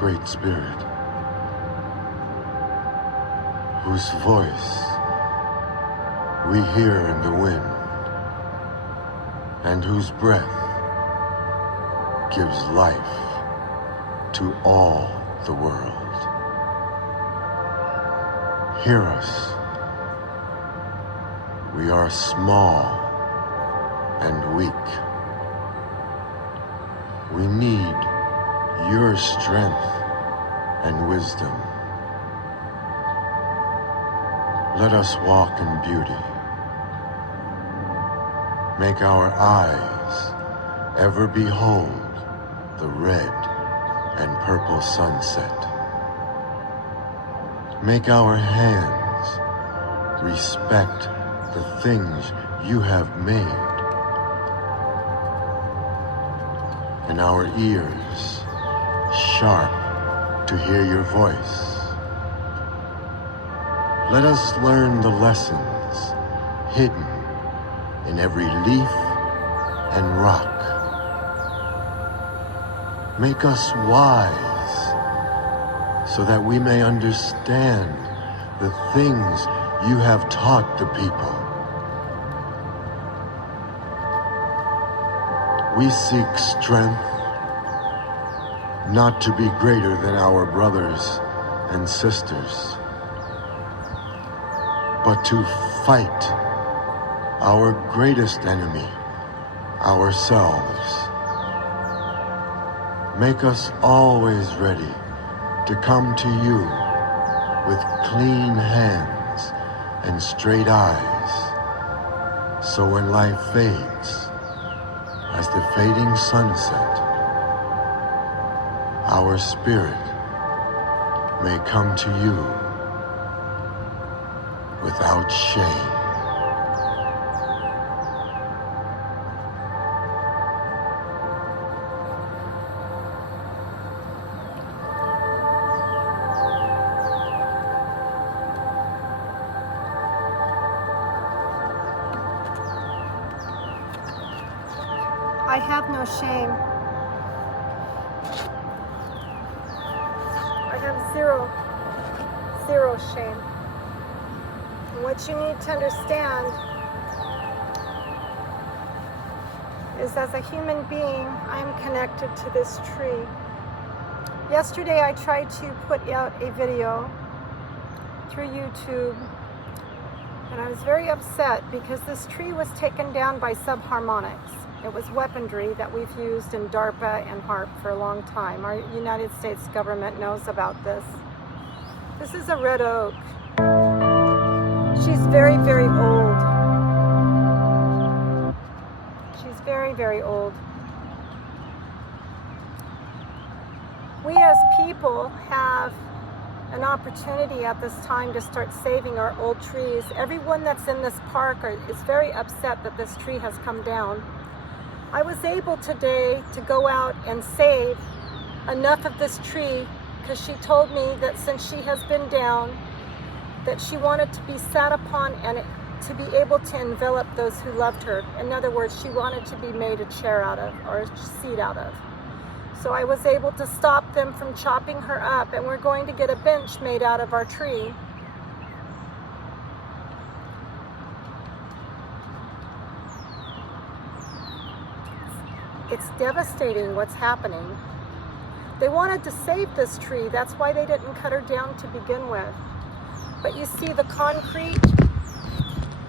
Great Spirit, whose voice we hear in the wind, and whose breath gives life to all the world. Hear us. We are small and weak. We need your strength and wisdom. Let us walk in beauty. Make our eyes ever behold the red and purple sunset. Make our hands respect the things you have made, and our ears sharp to hear your voice. Let us learn the lessons hidden in every leaf and rock. Make us wise so that we may understand the things you have taught the people. We seek strength not to be greater than our brothers and sisters, but to fight our greatest enemy, ourselves. Make us always ready to come to you with clean hands and straight eyes, so when life fades as the fading sunset, our spirit may come to you without shame. I have no shame. I have zero shame. And what you need to understand is, as a human being, I'm connected to this tree. Yesterday I tried to put out a video through YouTube, and I was very upset because this tree was taken down by Subharmonics. It was weaponry that we've used in DARPA and HARP for a long time. Our United States government knows about this. This is a red oak. She's very, very old. She's very, very old. We as people have an opportunity at this time to start saving our old trees. Everyone that's in this park is very upset that this tree has come down. I was able today to go out and save enough of this tree because she told me that since she has been down, that she wanted to be sat upon and to be able to envelop those who loved her. In other words, she wanted to be made a chair out of, or a seat out of. So I was able to stop them from chopping her up, and we're going to get a bench made out of our tree. It's devastating what's happening. They wanted to save this tree. That's why they didn't cut her down to begin with. But you see the concrete,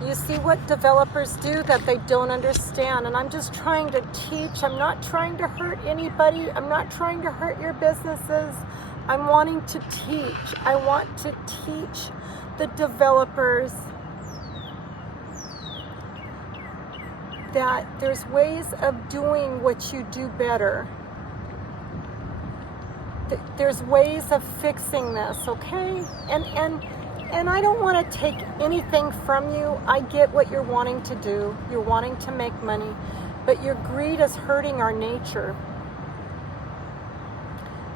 you see what developers do that they don't understand. And I'm just trying to teach. I'm not trying to hurt anybody. I'm not trying to hurt your businesses. I'm wanting to teach. I want to teach the developers that there's ways of doing what you do better. There's ways of fixing this, okay? And I don't want to take anything from you. I get what you're wanting to do. You're wanting to make money, but your greed is hurting our nature.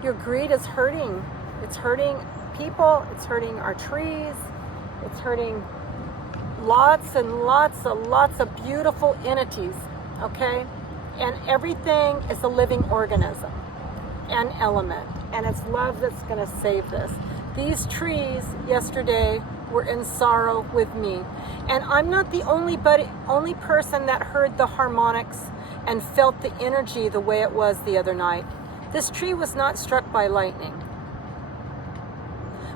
Your greed is hurting. It's hurting people. It's hurting our trees. It's hurting lots and lots of beautiful entities, okay? And everything is a living organism, an element, and it's love that's going to save this. These trees yesterday were in sorrow with me, and I'm not the only person that heard the harmonics and felt the energy the way it was the other night. This tree was not struck by lightning.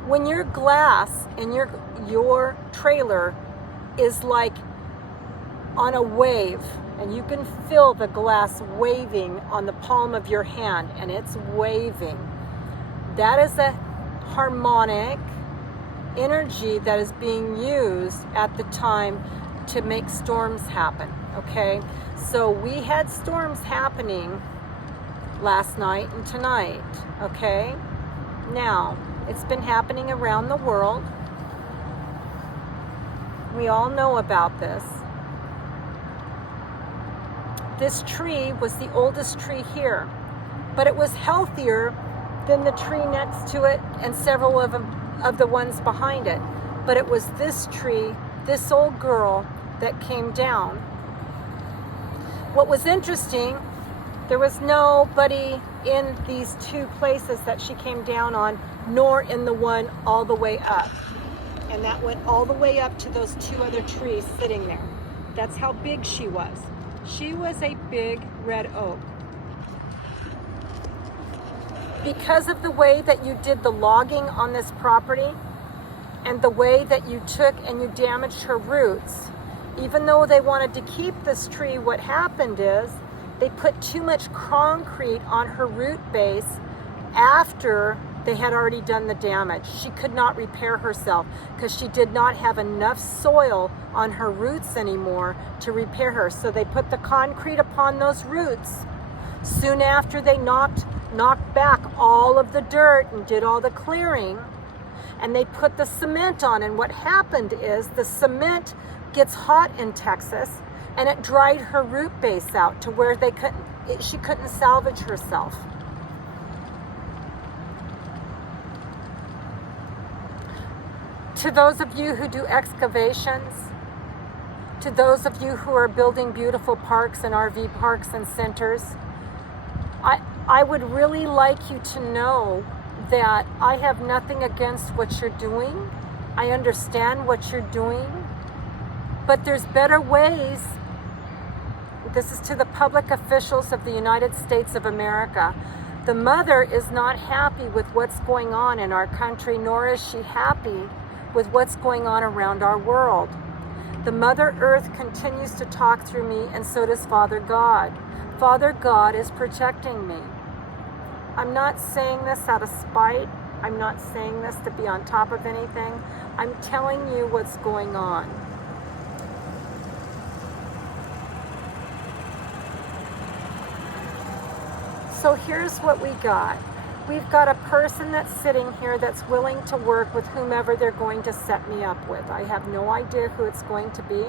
When your glass in your trailer is like on a wave, and you can feel the glass waving on the palm of your hand, and it's waving, that is a harmonic energy that is being used at the time to make storms happen. Okay, so we had storms happening last night and tonight. Okay, now it's been happening around the world. We all know about this. This tree was the oldest tree here, but it was healthier than the tree next to it and several of the ones behind it. But it was this tree, this old girl, that came down. What was interesting, there was nobody in these two places that she came down on, nor in the one all the way up. And that went all the way up to those two other trees sitting there. That's how big she was. She was a big red oak. Because of the way that you did the logging on this property and the way that you took and you damaged her roots, even though they wanted to keep this tree, what happened is they put too much concrete on her root base after they had already done the damage. She could not repair herself because she did not have enough soil on her roots anymore to repair her. So they put the concrete upon those roots. Soon after they knocked back all of the dirt and did all the clearing, and they put the cement on. And what happened is the cement gets hot in Texas, and it dried her root base out to where she couldn't salvage herself. To those of you who do excavations, to those of you who are building beautiful parks and RV parks and centers, I would really like you to know that I have nothing against what you're doing. I understand what you're doing, but there's better ways. This is to the public officials of the United States of America. The mother is not happy with what's going on in our country, nor is she happy with what's going on around our world. The Mother Earth continues to talk through me, and so does Father God. Father God is protecting me. I'm not saying this out of spite. I'm not saying this to be on top of anything. I'm telling you what's going on. So here's what we got. We've got a person that's sitting here that's willing to work with whomever they're going to set me up with. I have no idea who it's going to be.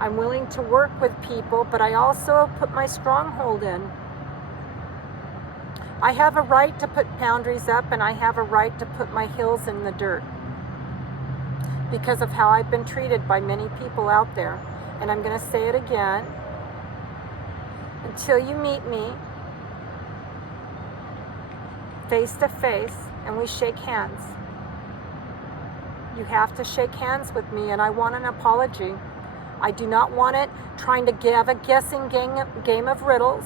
I'm willing to work with people, but I also put my stronghold in. I have a right to put boundaries up, and I have a right to put my heels in the dirt because of how I've been treated by many people out there. And I'm going to say it again. Until you meet me face to face and we shake hands, you have to shake hands with me, and I want an apology. I do not want it trying to have a guessing game of riddles,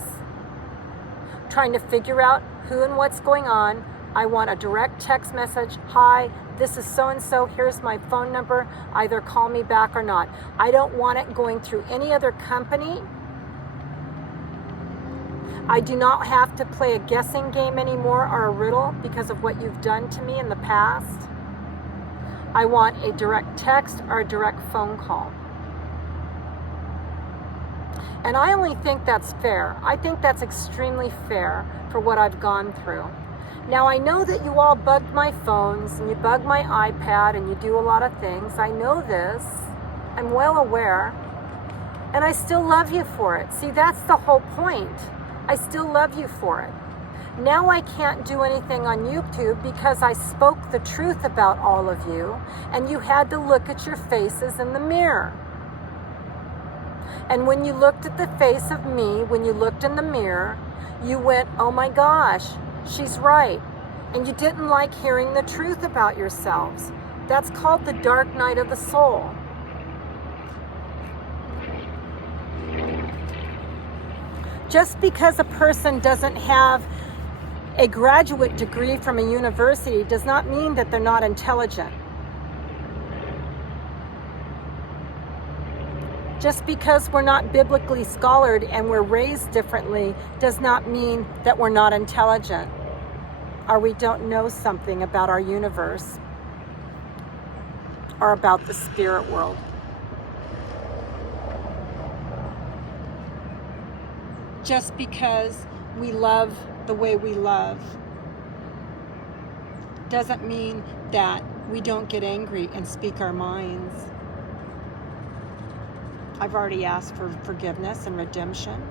trying to figure out who and what's going on. I want a direct text message. Hi, this is so-and-so. Here's my phone number. Either call me back or not. I don't want it going through any other company. I do not have to play a guessing game anymore or a riddle because of what you've done to me in the past. I want a direct text or a direct phone call. And I only think that's fair. I think that's extremely fair for what I've gone through. Now, I know that you all bugged my phones and you bug my iPad and you do a lot of things. I know this. I'm well aware. And I still love you for it. See, that's the whole point. I still love you for it. Now I can't do anything on YouTube because I spoke the truth about all of you, and you had to look at your faces in the mirror. And when you looked at the face of me, when you looked in the mirror, you went, oh my gosh, She's right. And you didn't like hearing the truth about yourselves. That's called the dark night of the soul. Just because a person doesn't have a graduate degree from a university does not mean that they're not intelligent. Just because we're not biblically scholared and we're raised differently does not mean that we're not intelligent or we don't know something about our universe or about the spirit world. Just because we love the way we love doesn't mean that we don't get angry and speak our minds. I've already asked for forgiveness and redemption.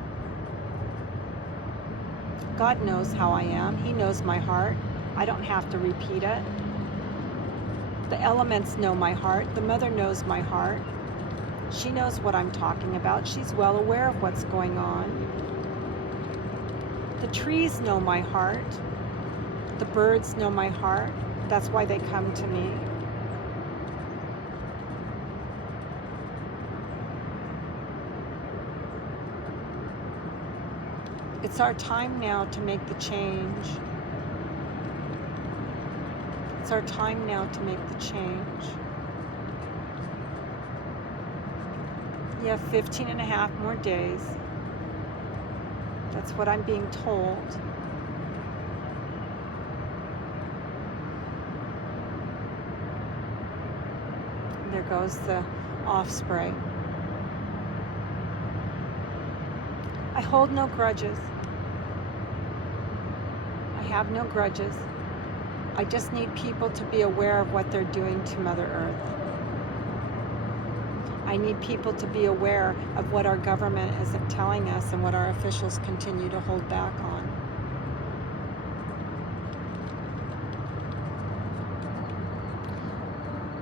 God knows how I am. He knows my heart. I don't have to repeat it. The elements know my heart. The mother knows my heart. She knows what I'm talking about. She's well aware of what's going on. The trees know my heart. The birds know my heart. That's why they come to me. It's our time now to make the change. It's our time now to make the change. You have 15 and a half more days. That's what I'm being told. And there goes the off spray. I hold no grudges. I have no grudges. I just need people to be aware of what they're doing to Mother Earth. I need people to be aware of what our government isn't telling us and what our officials continue to hold back on.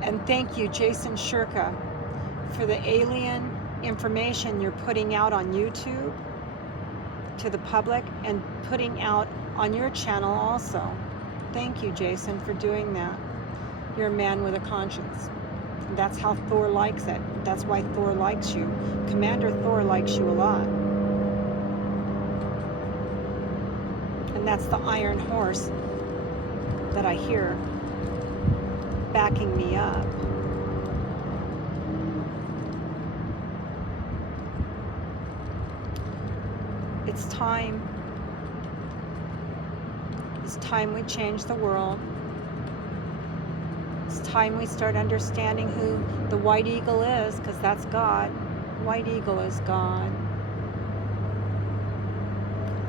And thank you, Jason Shurka, for the alien information you're putting out on YouTube to the public and putting out on your channel also. Thank you, Jason, for doing that. You're a man with a conscience. And that's how Thor likes it. That's why Thor likes you. Commander Thor likes you a lot. And that's the Iron Horse that I hear backing me up. It's time. It's time we change the world. It's time we start understanding who the White Eagle is, because that's God. White Eagle is God.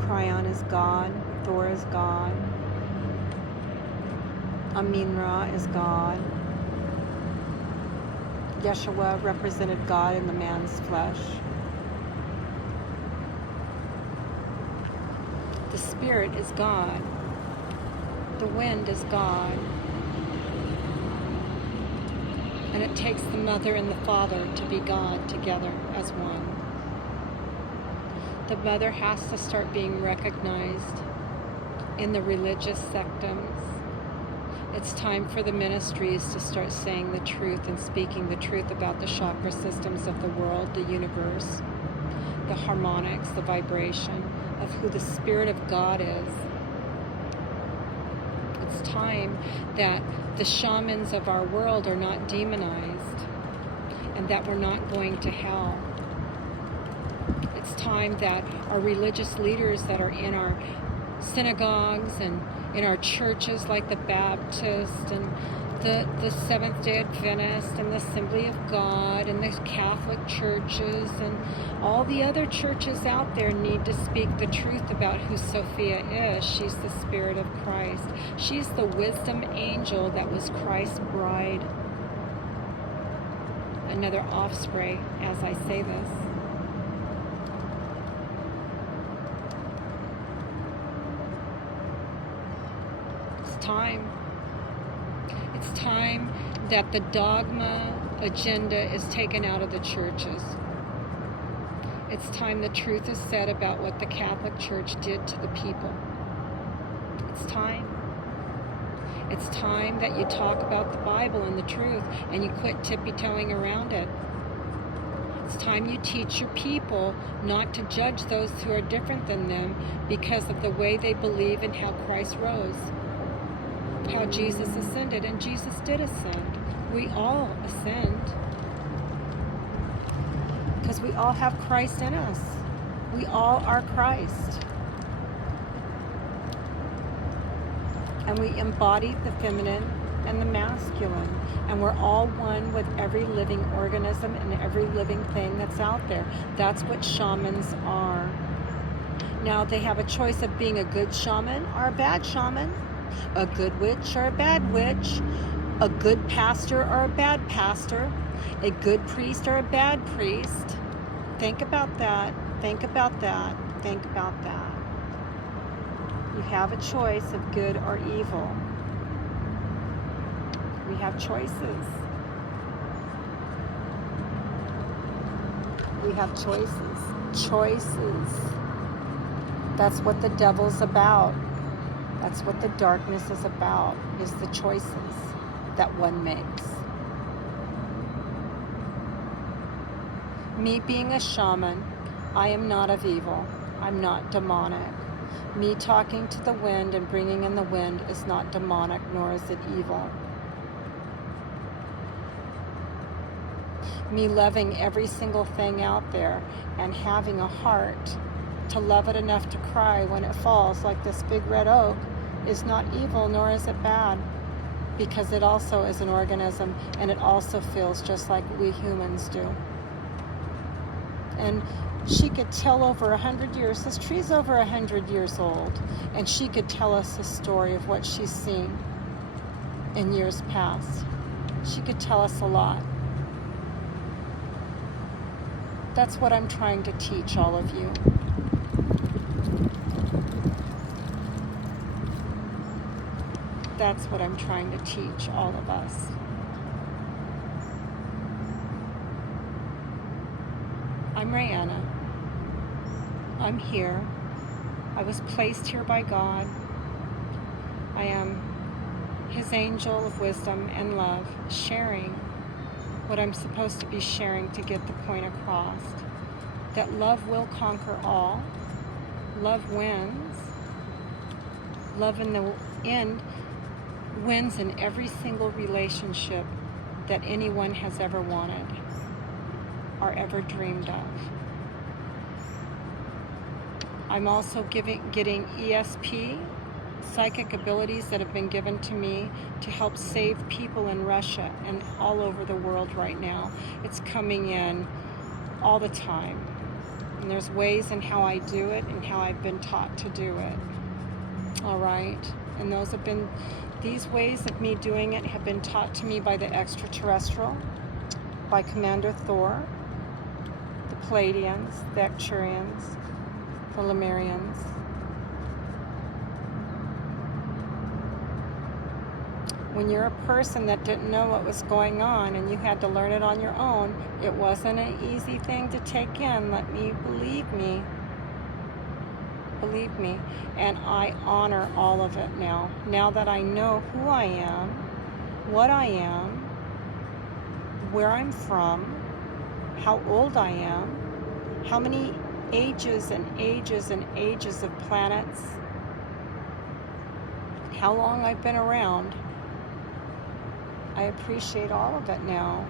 Kryon is God. Thor is God. Amin-Ra is God. Yeshua represented God in the man's flesh. The Spirit is God. The wind is God. And it takes the Mother and the Father to be God together as one. The Mother has to start being recognized in the religious sectums. It's time for the ministries to start saying the truth and speaking the truth about the chakra systems of the world, the universe, the harmonics, the vibration of who the Spirit of God is. It's time that the shamans of our world are not demonized and that we're not going to hell. It's time that our religious leaders that are in our synagogues and in our churches like the Baptist and the Seventh-day Adventist and the Assembly of God and the Catholic churches and all the other churches out there need to speak the truth about who Sophia is. She's the Spirit of Christ. She's the wisdom angel that was Christ's bride. Another offspray as I say this. It's time. It's time that the dogma agenda is taken out of the churches. It's time the truth is said about what the Catholic Church did to the people. It's time. It's time that you talk about the Bible and the truth and you quit tippy-toeing around it. It's time you teach your people not to judge those who are different than them because of the way they believe in how Christ rose, how Jesus ascended, and Jesus did ascend. We all ascend because we all have Christ in us. We all are Christ. And we embody the feminine and the masculine. And we're all one with every living organism and every living thing that's out there. That's what shamans are. Now, they have a choice of being a good shaman or a bad shaman, a good witch or a bad witch, a good pastor or a bad pastor, a good priest or a bad priest. Think about that. Think about that. Think about that. You have a choice of good or evil. We have choices. We have choices. Choices. That's what the devil's about. That's what the darkness is about, is the choices that one makes. Me being a shaman, I am not of evil. I'm not demonic. Me talking to the wind and bringing in the wind is not demonic, nor is it evil. Me loving every single thing out there and having a heart to love it enough to cry when it falls like this big red oak is not evil, nor is it bad, because it also is an organism and it also feels just like we humans do. And she could tell over 100 years, this tree's over 100 years old, and she could tell us a story of what she's seen in years past. She could tell us a lot. That's what I'm trying to teach all of you. That's what I'm trying to teach all of us. I'm Rayanna. I'm here. I was placed here by God. I am His angel of wisdom and love, sharing what I'm supposed to be sharing to get the point across. That love will conquer all. Love wins. Love in the end wins in every single relationship that anyone has ever wanted or ever dreamed of. I'm also getting ESP, psychic abilities that have been given to me to help save people in Russia and all over the world right now. It's coming in all the time. And there's ways in how I do it and how I've been taught to do it. All right? And these ways of me doing it have been taught to me by the extraterrestrial, by Commander Thor, the Pleiadians, the Arcturians, the Lemurians. When you're a person that didn't know what was going on and you had to learn it on your own, it wasn't an easy thing to take in. Believe me. Believe me. And I honor all of it now. Now that I know who I am, what I am, where I'm from, how old I am, how many ages and ages and ages of planets, how long I've been around. I appreciate all of it now.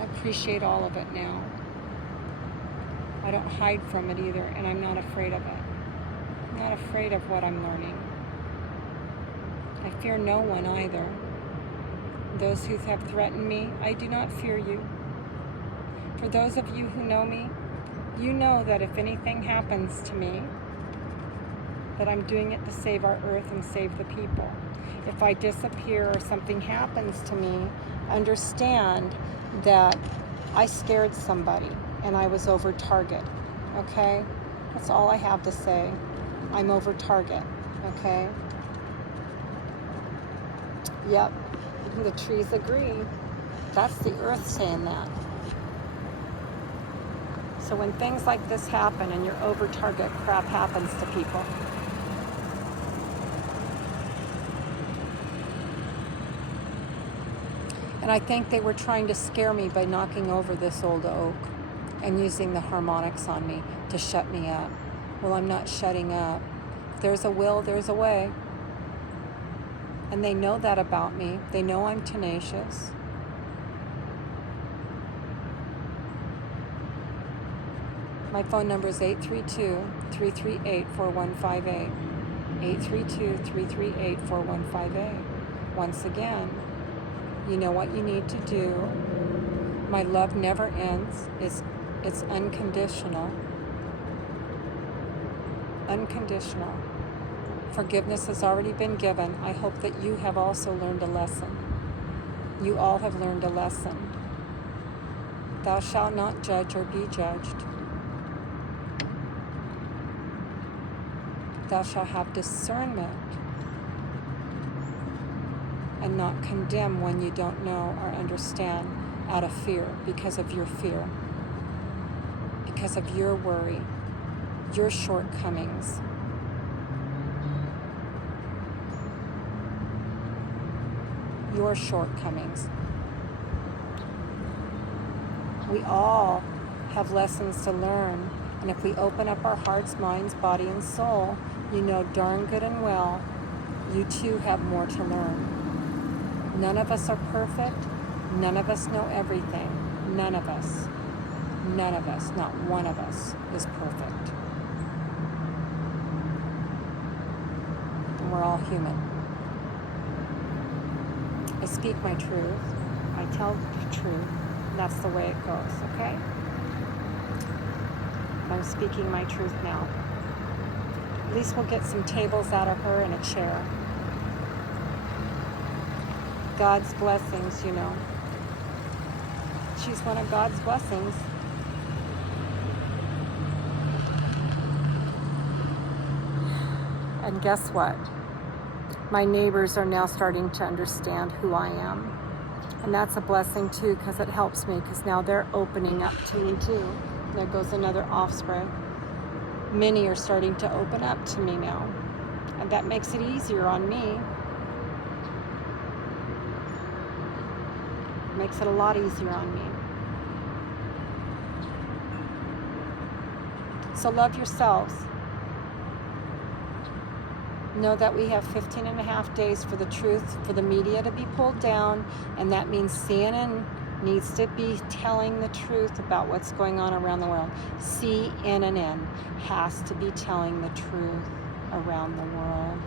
I appreciate all of it now. I don't hide from it either, and I'm not afraid of it. I'm not afraid of what I'm learning. I fear no one either. Those who have threatened me, I do not fear you. For those of you who know me, you know that if anything happens to me, that I'm doing it to save our earth and save the people. If I disappear or something happens to me, understand that I scared somebody and I was over target, okay? That's all I have to say. I'm over target, okay? Yep, the trees agree. That's the earth saying that. So when things like this happen and you're over target, crap happens to people. And I think they were trying to scare me by knocking over this old oak and using the harmonics on me to shut me up. Well, I'm not shutting up. If there's a will, there's a way. And they know that about me. They know I'm tenacious. My phone number is 832-338-4158. 832-338-4158. Once again, you know what you need to do. My love never ends. It's unconditional. Unconditional. Forgiveness has already been given. I hope that you have also learned a lesson. You all have learned a lesson. Thou shalt not judge or be judged. Thou shalt have discernment and not condemn when you don't know or understand out of fear, because of your fear, because of your worry, your shortcomings. Your shortcomings. We all have lessons to learn, and if we open up our hearts, minds, body, and soul, you know darn good and well, you too have more to learn. None of us are perfect. None of us know everything. None of us. None of us, not one of us, is perfect. And we're all human. I speak my truth. I tell the truth. That's the way it goes, okay? I'm speaking my truth now. At least we'll get some tables out of her and a chair. God's blessings, you know. She's one of God's blessings. And guess what? My neighbors are now starting to understand who I am. And that's a blessing too, because it helps me, because now they're opening up to me too. There goes another offspring. Many are starting to open up to me now. And that makes it easier on me. Makes it a lot easier on me. So love yourselves. Know that we have 15 and a half days for the truth, for the media to be pulled down, and that means CNN needs to be telling the truth about what's going on around the world. CNN has to be telling the truth around the world.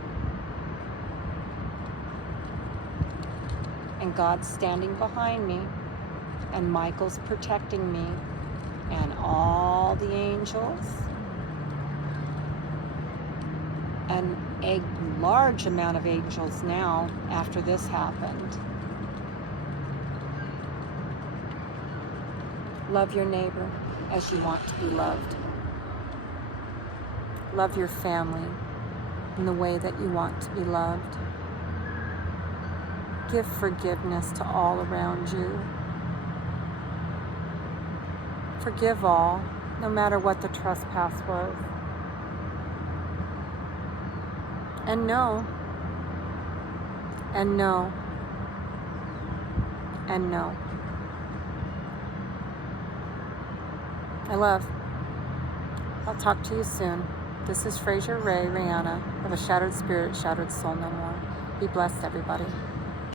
And God's standing behind me, and Michael's protecting me, and all the angels, and a large amount of angels now after this happened. Love your neighbor as you want to be loved. Love your family in the way that you want to be loved. Give forgiveness to all around you. Forgive all, no matter what the trespass was. And know, and know, and know. I love. I'll talk to you soon. This is Fraser Ray Rihanna of A Shattered Spirit, Shattered Soul No More. Be blessed, everybody.